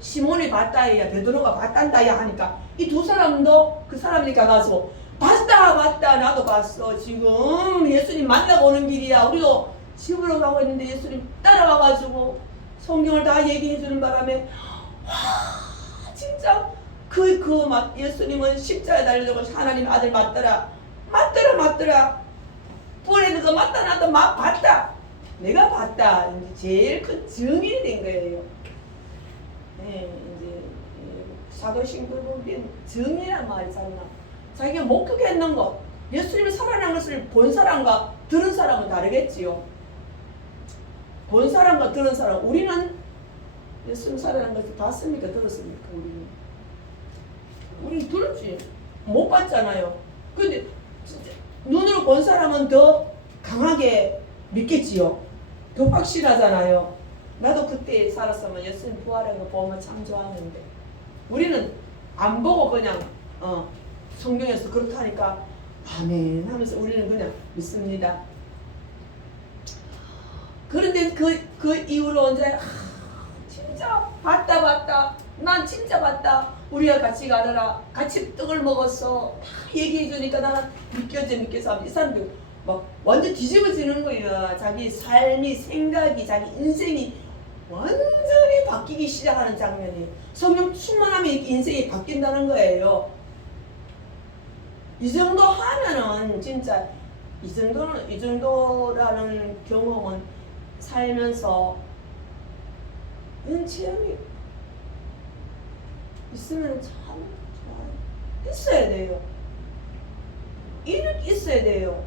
시몬이 봤다, 베드로가 봤단다 하니까 이 두 사람도 그 사람들이 가가지고 봤다 나도 봤어. 지금 예수님 만나고 오는 길이야. 우리도 집으로 가고 있는데 예수님 따라와가지고 성경을 다 얘기해주는 바람에 진짜 막 예수님은 십자가에 달려고 하나님 아들 맞더라. 뿔에는 그 맞다 나도 막 봤다. 내가 봤다. 이제 제일 큰 증인이 된 거예요. 네, 이제 사도신경 보면 증인이란 말이 잘 나. 자기가 목격했는 것, 예수님이 살아난 것을 본 사람과 들은 사람은 다르겠지요. 본 사람과 들은 사람, 우리는 예수님 살아난 것을 봤습니까? 들었습니까? 우리는 들었지. 못 봤잖아요. 근데 진짜 눈으로 본 사람은 더 강하게 믿겠지요. 더 확실하잖아요. 나도 그때 살았으면 예수님 부활한 거 보면 참 좋았는데, 우리는 안 보고 그냥 성경에서 그렇다니까 아멘 하면서 우리는 그냥 믿습니다. 그런데 그 이후로 이제 진짜 봤다. 난 진짜 봤다. 우리가 같이 가더라. 같이 떡을 먹었어. 다 얘기해 주니까 나는 믿겨져. 이 사람들 막 완전 뒤집어지는 거예요. 자기 삶이, 생각이, 자기 인생이 완전히 바뀌기 시작하는 장면이. 성령 충만하면 이렇게 인생이 바뀐다는 거예요. 이 정도 하면은 진짜 이 정도라는 경험은 살면서 이런 체험이 있으면 참 좋아요. 있어야 돼요. 있어야 돼요.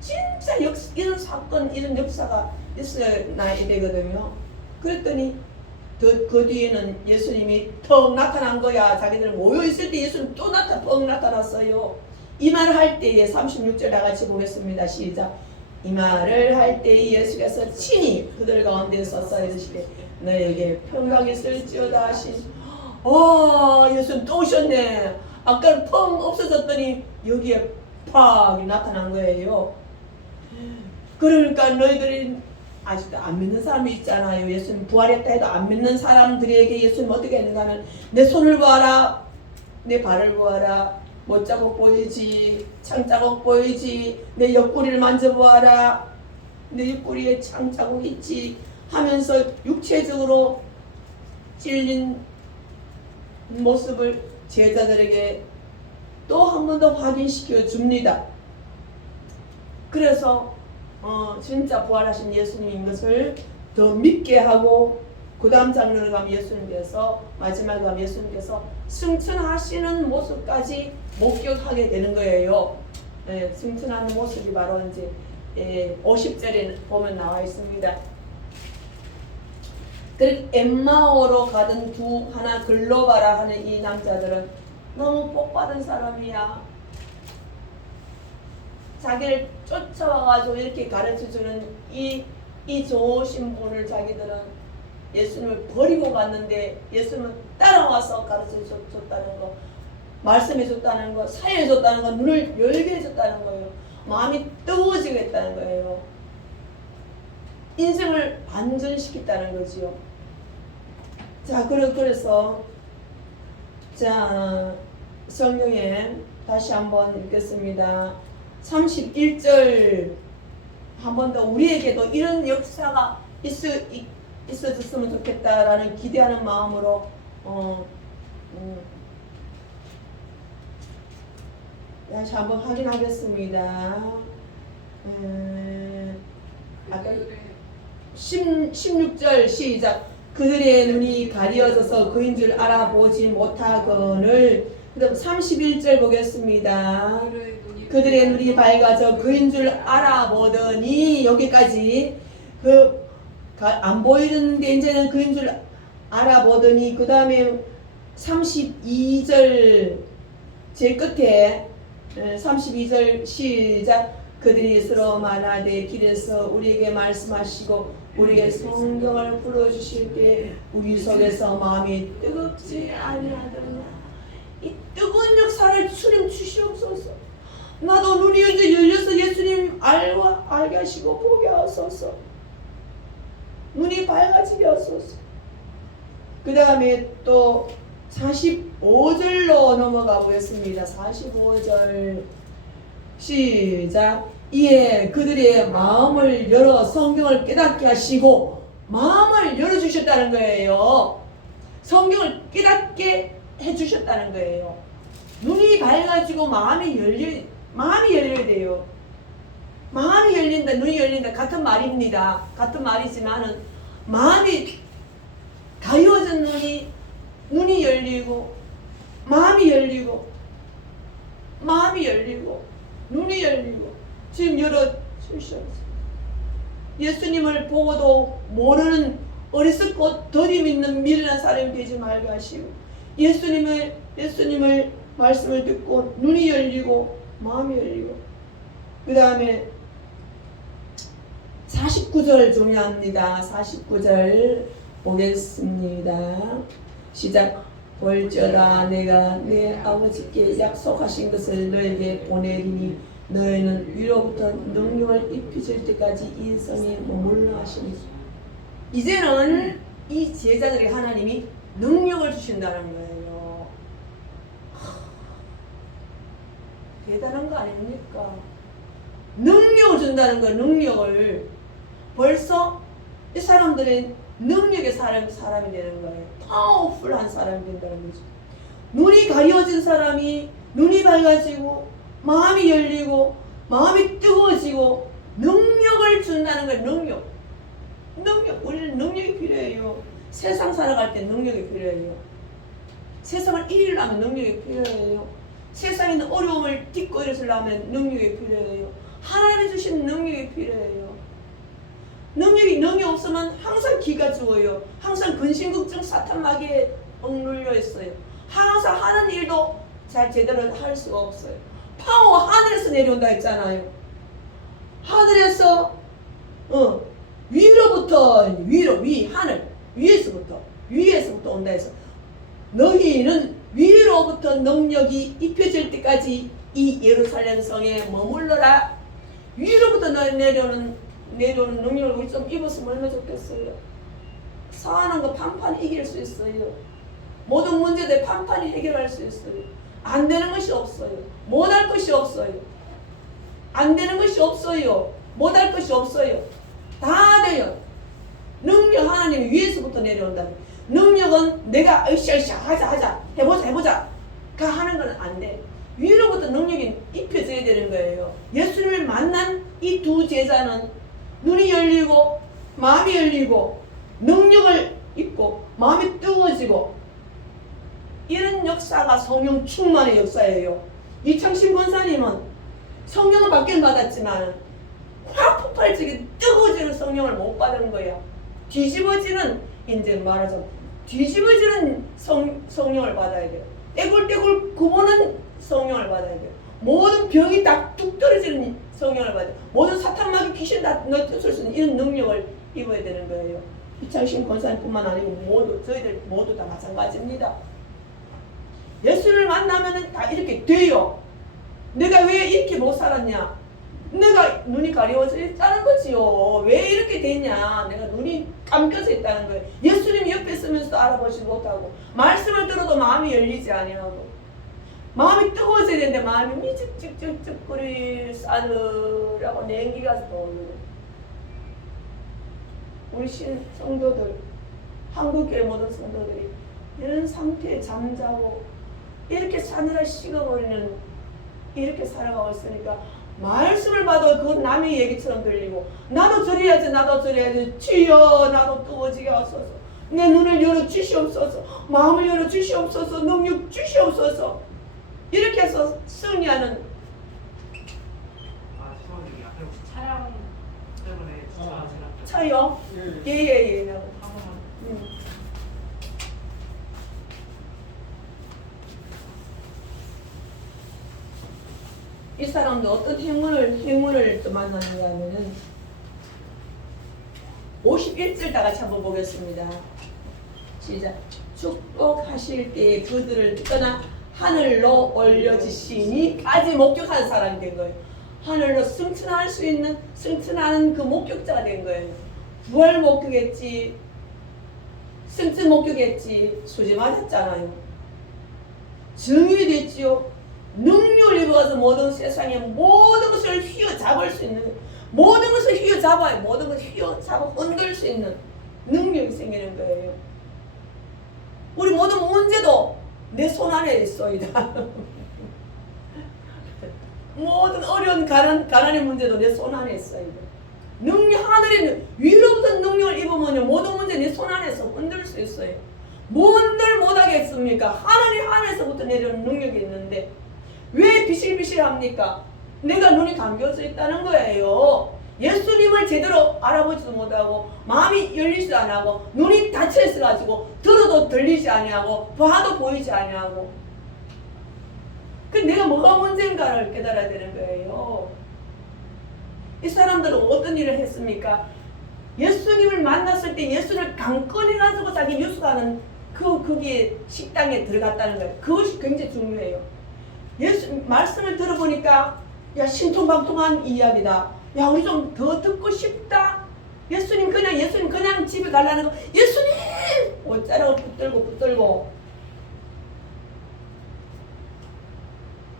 진짜 이런 사건, 이런 역사가 있어야 되거든요. 그랬더니 그 뒤에는 예수님이 턱 나타난 거야. 자기들 모여있을 때 예수님 또 턱 나타났어요. 이 말을 할 때에 36절 다 같이 보겠습니다. 시작. 이 말을 할 때에 예수께서 친히 그들 가운데 서서 이르시되 너에게 평강이 있을지어다 하시니 예수님 또 오셨네. 아까는 펑 없어졌더니 여기에 팍 나타난 거예요. 그러니까 너희들이 아직도 안 믿는 사람이 있잖아요. 예수님 부활했다 해도 안 믿는 사람들에게 예수님 어떻게 했는가 하면 내 손을 보아라, 내 발을 보아라, 못자국 보이지, 창자국 보이지, 내 옆구리를 만져보아라, 내 옆구리에 창자국 있지 하면서 육체적으로 찔린 모습을 제자들에게 또 한 번 더 확인시켜 줍니다. 그래서 진짜 부활하신 예수님인 것을 더 믿게 하고, 그 다음 장면을 가면 예수님께서, 마지막에 가면 예수님께서 승천하시는 모습까지 목격하게 되는 거예요. 네, 승천하는 모습이 바로 이제 50절에 보면 나와 있습니다. 그 엠마오로 가던 하나 글로바라 하는 이 남자들은 너무 복받은 사람이야. 자기를 쫓아와가지고 이렇게 가르쳐주는 이 좋으신 분을 자기들은 예수님을 버리고 갔는데 예수님은 따라와서 가르쳐줬다는 거, 말씀해줬다는 거, 사해줬다는 거, 눈을 열게 해줬다는 거예요. 마음이 뜨거워지게 했다는 거예요. 인생을 반전시켰다는 거지요. 자, 그래서 자, 성경에 다시 한번 읽겠습니다. 31절 한 번 더 우리에게도 이런 역사가 있어졌으면 좋겠다라는 기대하는 마음으로 다시 한번 확인하겠습니다. 아까 16절 시작. 그들의 눈이 가려져서 그인 줄 알아보지 못하거늘. 그다음 31절 보겠습니다. 그들의 눈이 밝아져 그인 줄 알아보더니, 여기까지 안 보이는데 이제는 그인 줄 알아보더니, 그 다음에 32절 제일 끝에 32절 시작. 그들이 서로 말하되 길에서 우리에게 말씀하시고 우리에게 성경을 풀어주실 때 우리 속에서 마음이 뜨겁지 아니하더냐. 이 뜨거운 역사를 주님 주시옵소서. 나도 눈이 열려서 예수님 알게 하시고 보게 하소서. 눈이 밝아지게 하소서. 그 다음에 또 45절로 넘어가 보겠습니다. 45절 시작. 이에 그들의 마음을 열어 성경을 깨닫게 하시고, 마음을 열어주셨다는 거예요. 성경을 깨닫게 해주셨다는 거예요. 눈이 밝아지고 마음이 열려야 돼요. 마음이 열린다, 눈이 열린다 같은 말입니다. 같은 말이지만은 마음이 가려진 눈이 열리고 마음이 열리고 눈이 열리고 지금 여러 예수님을 보고도 모르는 어리석고 더디 믿는 미련한 사람이 되지 말게 하시고 예수님을 말씀을 듣고 눈이 열리고 마음이 열리고 그 다음에 49절 중요합니다. 49절 보겠습니다. 시작. 볼지어다 내가 내 아버지께 약속하신 것을 너에게 보내리니 너희는 위로부터 능력을 입히실 때까지 이 성에 머물러 하시니. 이제는 이 제자들에게 하나님이 능력을 주신다는 거예요. 대단한 거 아닙니까? 능력을 준다는 거. 능력을 벌써 이 사람들은 능력의 사람이 되는 거예요. 파워풀한 사람이 된다는 거죠. 눈이 가려진 사람이 눈이 밝아지고 마음이 열리고 마음이 뜨거워지고 능력을 준다는 거예요. 능력. 우리는 능력이 필요해요. 세상 살아갈 때 능력이 필요해요. 세상을 이기려면 하면 능력이 필요해요. 세상에 있는 어려움을 딛고 일어서려면 능력이 필요해요. 하나님이 주신 능력이 필요해요. 능력 없으면 항상 기가 죽어요. 항상 근심걱정 사탄마귀에 억눌려 있어요. 항상 하는 일도 잘 제대로 할 수가 없어요. 파워 하늘에서 내려온다 했잖아요. 하늘에서 위로부터 하늘 위에서부터 온다 해서 너희는 위로부터 능력이 입혀질 때까지 이 예루살렘 성에 머물러라. 위로부터 내려오는 능력을 우리 좀 입었으면 얼마나 좋겠어요. 사하는 거 판판히 이길 수 있어요. 모든 문제들 판판히 해결할 수 있어요. 안 되는 것이 없어요. 못할 것이 없어요. 안 되는 것이 없어요. 못할 것이 없어요. 다 돼요. 능력 하나님이 위에서부터 내려온다. 능력은 내가 으쌰으쌰 하자 해보자 가 하는 건 안 돼. 위로부터 능력이 입혀져야 되는 거예요. 예수님을 만난 이 두 제자는 눈이 열리고 마음이 열리고 능력을 입고 마음이 뜨거워지고 이런 역사가 성령 충만의 역사예요. 이창신 권사님은 성령을 받긴 받았지만 확 폭발적인 뜨거워지는 성령을 못 받은 거예요. 뒤집어지는 이제 말하자면 뒤집어지는 성령을 받아야 돼요. 떼굴떼굴 구보는 성령을 받아야 돼요. 모든 병이 다 뚝 떨어지는 성령을 받아야 돼요. 모든 사탄마귀 귀신 다 넣을 수 있는 이런 능력을 입어야 되는 거예요. 이창신 권사님뿐만 아니고 저희들 모두 다 마찬가지입니다. 예수를 만나면 다 이렇게 돼요. 내가 왜 이렇게 못 살았냐? 내가 눈이 가려워져 있다는 거지요. 왜 이렇게 됐냐? 내가 눈이 감겨져 있다는 거예요. 예수님이 옆에 있으면서도 알아보지 못하고 말씀을 들어도 마음이 열리지 아니하고 마음이 뜨거워져야 되는데 마음이 미직직직직거리 싸늘하고 냉기가 떠오르는 우리 성도들, 한국교회 모든 성도들이 이런 상태에 잠자고 이렇게 싸늘하게 식어버리는 이렇게 살아가고 있으니까 말씀을 봐도 그건 남의 얘기처럼 들리고 나도 저래야지 주여 나도 뜨거워지게 하소서. 내 눈을 열어 주시옵소서. 마음을 열어 주시옵소서. 능력 주시옵소서. 이렇게 해서 승리하는. 시원이 앞에 혹시 차량 때문에 주차하시나? 차요? 예. 한 번만. 이 사람도 어떤 행운을 또 만났는가 하면은 51절 다 같이 한번 보겠습니다. 시작. 축복하실 때에 그들을 떠나 하늘로 올려지시니 아직 목격한 사람이 된 거예요. 하늘로 승천하는 그 목격자가 된 거예요. 부활 목격했지, 승천 목격했지, 수지 맞았잖아요. 증인이 됐지요. 능력을 입어서 모든 세상의 모든 것을 휘어잡을 수 있는, 모든 것을 휘어잡아요. 모든 것을 휘어잡아 흔들 수 있는 능력이 생기는 거예요. 우리 모든 문제도 내 손 안에 있어이다. 모든 어려운 가난의 문제도 내 손 안에 있어이다. 하늘에 위로부터 능력을 입으면 모든 문제 내 손 안에서 흔들 수 있어요. 뭔들 못하겠습니까? 하늘이 하늘에서부터 내려오는 능력이 있는데 왜 비실비실합니까? 내가 눈이 감겨져 있다는 거예요. 예수님을 제대로 알아보지도 못하고 마음이 열리지도 않고 눈이 닫혀 있어가지고 들어도 들리지 아니하고 봐도 보이지 아니하고 그 내가 뭐가 문제인가를 깨달아야 되는 거예요. 이 사람들은 어떤 일을 했습니까? 예수님을 만났을 때 예수를 강권해 가지고 자기 뉴스가는 거기에 식당에 들어갔다는 거예요. 그것이 굉장히 중요해요. 예수 말씀을 들어보니까 야 신통방통한 이야기다. 야 우리 좀 더 듣고 싶다. 예수님 그냥 집에 가려는 거. 예수님 어쩌라고 붙들고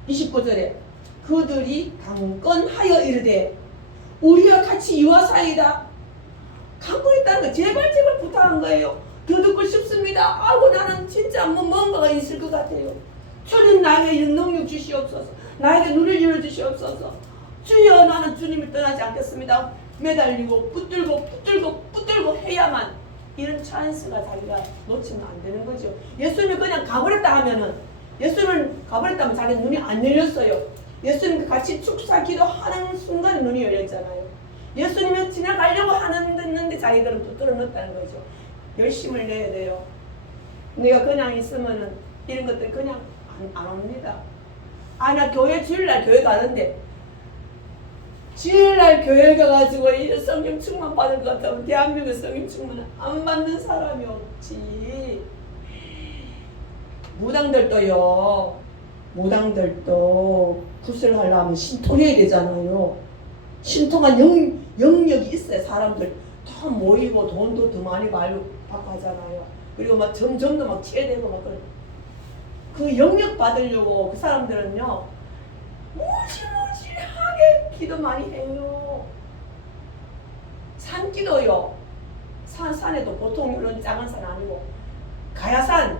29절에 그들이 강건하여 이르되 우리와 같이 유하사이다. 강권했다는 거 제발 부탁한 거예요. 더 듣고 싶습니다. 아이고 나는 진짜 뭔가가 있을 것 같아요. 주님 나에게 이런 능력 주시옵소서. 나에게 눈을 열어주시옵소서. 주여 나는 주님을 떠나지 않겠습니다. 매달리고 붙들고 해야만 이런 찬스가 자기가 놓치면 안 되는 거죠. 예수님이 그냥 가버렸다 하면은 예수님을 가버렸다면 자기 눈이 안 열렸어요. 예수님과 같이 축사 기도하는 순간 눈이 열렸잖아요. 예수님이 지나가려고 하는데 자기들은 붙들어 놓았다는 거죠. 열심을 내야 돼요. 내가 그냥 있으면은 이런 것들 그냥 안 옵니다. 나 교회 주일날 교회 가는데 주일날 교회 가가지고 이런 성령 충만 받을 것 같다면 대한민국 성령 충만을 안 받는 사람이 없지. 무당들도 구슬하려면 신통해야 되잖아요. 신통한 영역이 있어야 사람들 다 모이고 돈도 더 많이 받고 하잖아요. 그리고 막 점점도 막 치게 되고 막 그런. 그 영역 받으려고 그 사람들은요 무시무시하게 기도 많이 해요. 산기도요. 산에도 보통 이런 작은 산 아니고 가야산,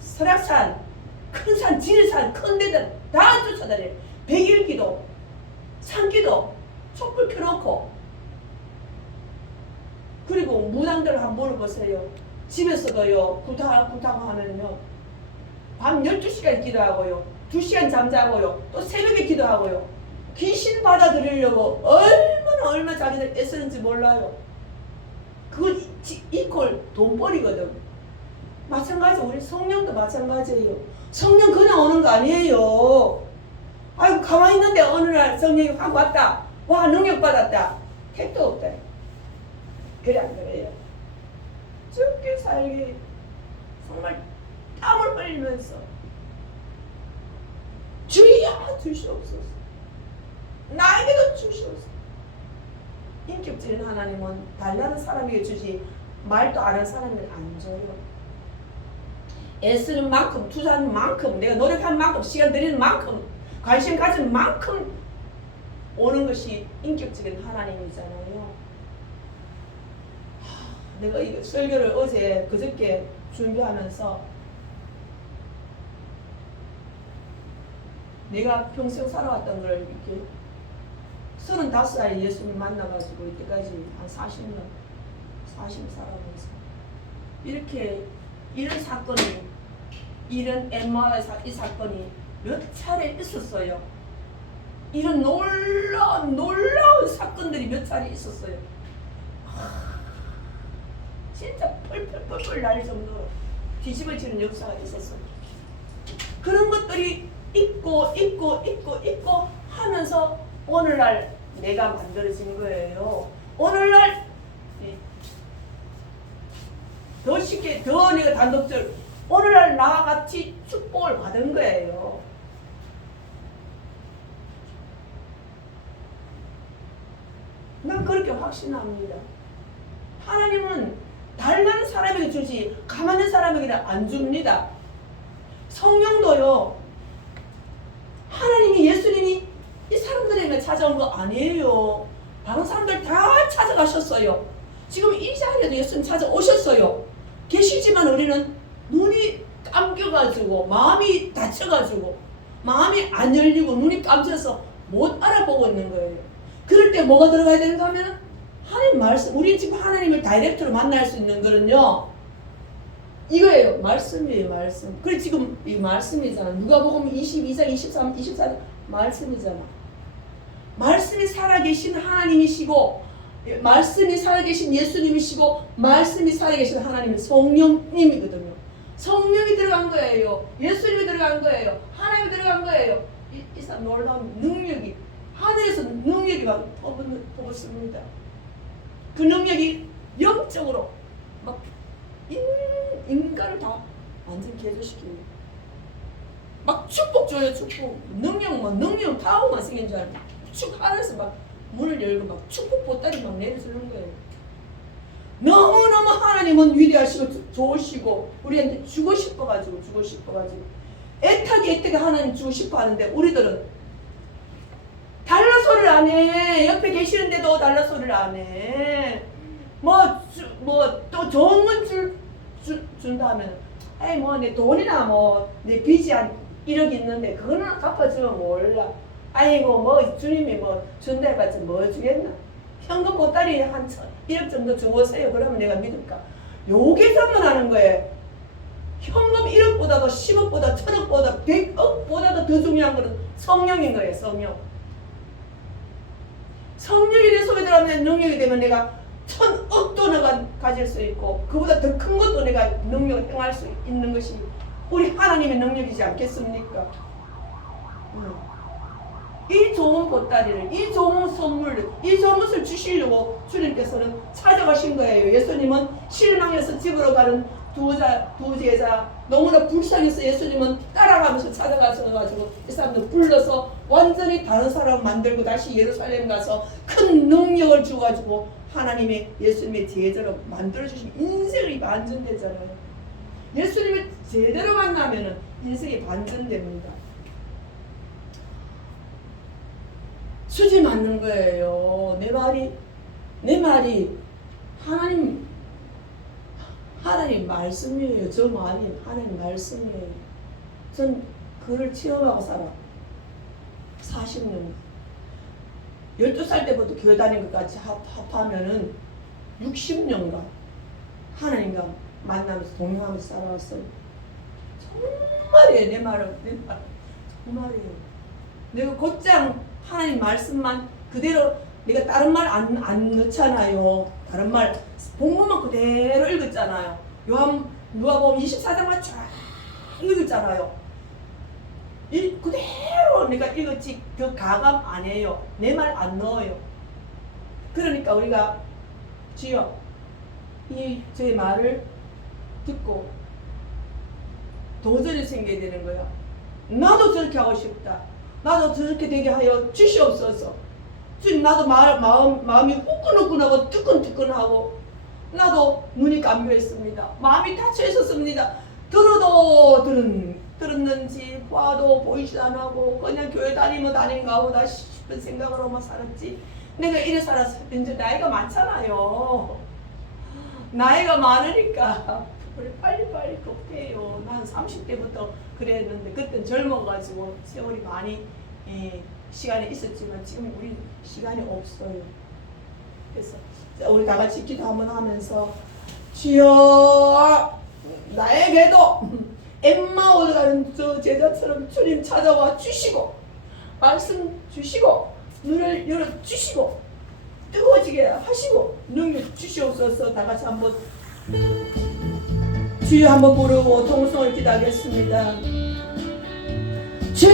설악산, 큰산, 지리산, 큰 데들 다 쫓아다녀요. 백일기도, 산기도 촛불 켜놓고. 그리고 무당들 한번 물어보세요. 집에서도요 부탁하고 하면요 밤 12시간 기도하고요 2시간 잠자고요 또 새벽에 기도하고요 귀신 받아들이려고 얼마나 자기들 애쓰는지 몰라요. 그건 이퀄 돈벌이거든. 마찬가지 우리 성령도 마찬가지예요. 성령 그냥 오는 거 아니에요. 아이고 가만히 있는데 어느 날 성령이 확 왔다. 와 능력 받았다. 택도 없다. 그래 안 그래요? 죽게 살게 정말 땀을 흘리면서 주여 주시옵소서. 나에게도 주시옵소서. 인격적인 하나님은 달라는 사람에게 주지 말도 안 하는 사람에게 안 줘요. 애쓰는 만큼 투자하는 만큼 내가 노력한 만큼 시간 들이는 만큼 관심 가진 만큼 오는 것이 인격적인 하나님이잖아요. 내가 이 설교를 그저께 준비하면서 내가 평생 살아왔던 걸 이렇게 35살에 예수님 만나가지고 이때까지 한 40년 살아오면서 이렇게 이런 사건이 이런 엠마의 이 사건이 몇 차례 있었어요. 이런 놀라운 사건들이 몇 차례 있었어요. 진짜 펄펄 날 정도로 뒤집어지는 역사가 있었어요. 그런 것들이 있고 하면서 오늘날 내가 만들어진 거예요. 오늘날 더 쉽게 더 내가 단독적으로 오늘날 나와 같이 축복을 받은 거예요. 난 그렇게 확신합니다. 하나님은 달라는 사람에게 주지 가만히 있는 사람에게는 안 줍니다. 성령도요. 하나님이 예수님이 이 사람들에게 찾아온 거 아니에요. 다른 사람들 다 찾아가셨어요. 지금 이 자리에도 예수님 찾아오셨어요. 계시지만 우리는 눈이 감겨가지고 마음이 다쳐가지고 마음이 안 열리고 눈이 감겨서 못 알아보고 있는 거예요. 그럴 때 뭐가 들어가야 되는가 하면 하나님 말씀. 우리 지금 하나님을 다이렉트로 만날 수 있는 거는요 이거예요. 말씀이에요. 말씀. 그래 지금 이 말씀이잖아. 누가복음 22장 23, 24장 말씀이잖아. 말씀이 살아계신 하나님이시고 말씀이 살아계신 예수님이시고 말씀이 살아계신 하나님은 성령님이거든요. 성령이 들어간 거예요. 예수님이 들어간 거예요. 하나님이 들어간 거예요. 이 사람 놀라운 능력이 하늘에서 능력이 막 퍼붓습니다. 그 능력이 영적으로 막 인간을 다 완전 개조시켜요. 막 축복 줘요. 축복. 능력 파워만 생긴 줄 알고 하늘에서 막 문을 열고 막 축복 보따리 막 내려주는 거예요. 너무너무 하나님은 위대하시고 좋으시고 우리한테 주고 싶어가지고 애타게 하나님 주고 싶어하는데 우리들은 달라 소리를 안 해. 옆에 계시는데도 달라 소리를 안 해. 뭐 또 좋은 건 준다 하면 에이 뭐 내 돈이나 뭐 내 빚이 한 1억 있는데 그거는 갚아주면 몰라. 아이고 뭐 주님이 뭐 준다 해봤자 뭐 주겠나. 현금 보따리 한 1억 정도 주고세요. 그러면 내가 믿을까. 요게 선언하는 거예요. 현금 1억보다도 10억보다 1000억보다 100억보다도 더 중요한 거는 성령인 거예요. 성령이 내 속에 들어가면 능력이 되면 내가 1000억도 내가 가질 수 있고 그보다 더 큰 것도 내가 능력을 행할 수 있는 것이 우리 하나님의 능력이지 않겠습니까? 이 좋은 보따리를, 이 좋은 선물을, 이 좋은 것을 주시려고 주님께서는 찾아가신 거예요. 예수님은 실망해서 집으로 가는 두 제자 너무나 불쌍해서 예수님은 따라가면서 찾아가셔가지고 이 사람들 불러서 완전히 다른 사람 만들고 다시 예루살렘 가서 큰 능력을 주가지고 하나님의 예수님의 제자로 만들어주신 인생이 반전되잖아요. 예수님을 제대로 만나면은 인생이 반전됩니다. 수지 맞는 거예요. 내 말이 하나님 말씀이에요. 저 말이 하나님 말씀이에요. 전 그를 체험하고 살아. 40년. 12살 때부터 교회 다닌 것까지 합하면은 60년간 하나님과 만나면서 동행하면서 살아왔어요. 정말이에요. 내 말. 정말이에요. 내가 곧장 하나님 말씀만 그대로 내가 다른 말 안 넣잖아요. 다른 말 본문만 그대로 읽었잖아요. 누가복음 24장만 쫙 읽었잖아요. 그대로 내가 읽었지 그 가감 안 해요. 내 말 안 넣어요. 그러니까 우리가 주여 제 말을 듣고 도전이 생겨야 되는 거야. 나도 저렇게 하고 싶다. 나도 저렇게 되게 하여 주시옵소서. 주님 나도 마음이 후끈후끈하고 뜨끈뜨끈하고 나도 눈이 감겨 있습니다. 마음이 닫혀 있었습니다. 들어도 들었는지 봐도 보이지도 안 하고 그냥 교회 다니면 다닌가 보다 싶은 생각으로만 살았지. 내가 이래 살아서 이제 나이가 많잖아요. 나이가 많으니까 우리 빨리빨리 급해요. 난 30대부터 그랬는데 그땐 젊어가지고 세월이 많이 시간이 있었지만 지금 우리 시간이 없어요. 그래서 우리 다 같이 기도 한번 하면서 주여 나에게도 엠마오에 가는 저 제자처럼 주님 찾아와 주시고 말씀 주시고 눈을 열어 주시고 뜨거워지게 하시고 능력 주시옵소서. 다 같이 한번 주여 한번 부르고 통성을 기도하겠습니다. 주여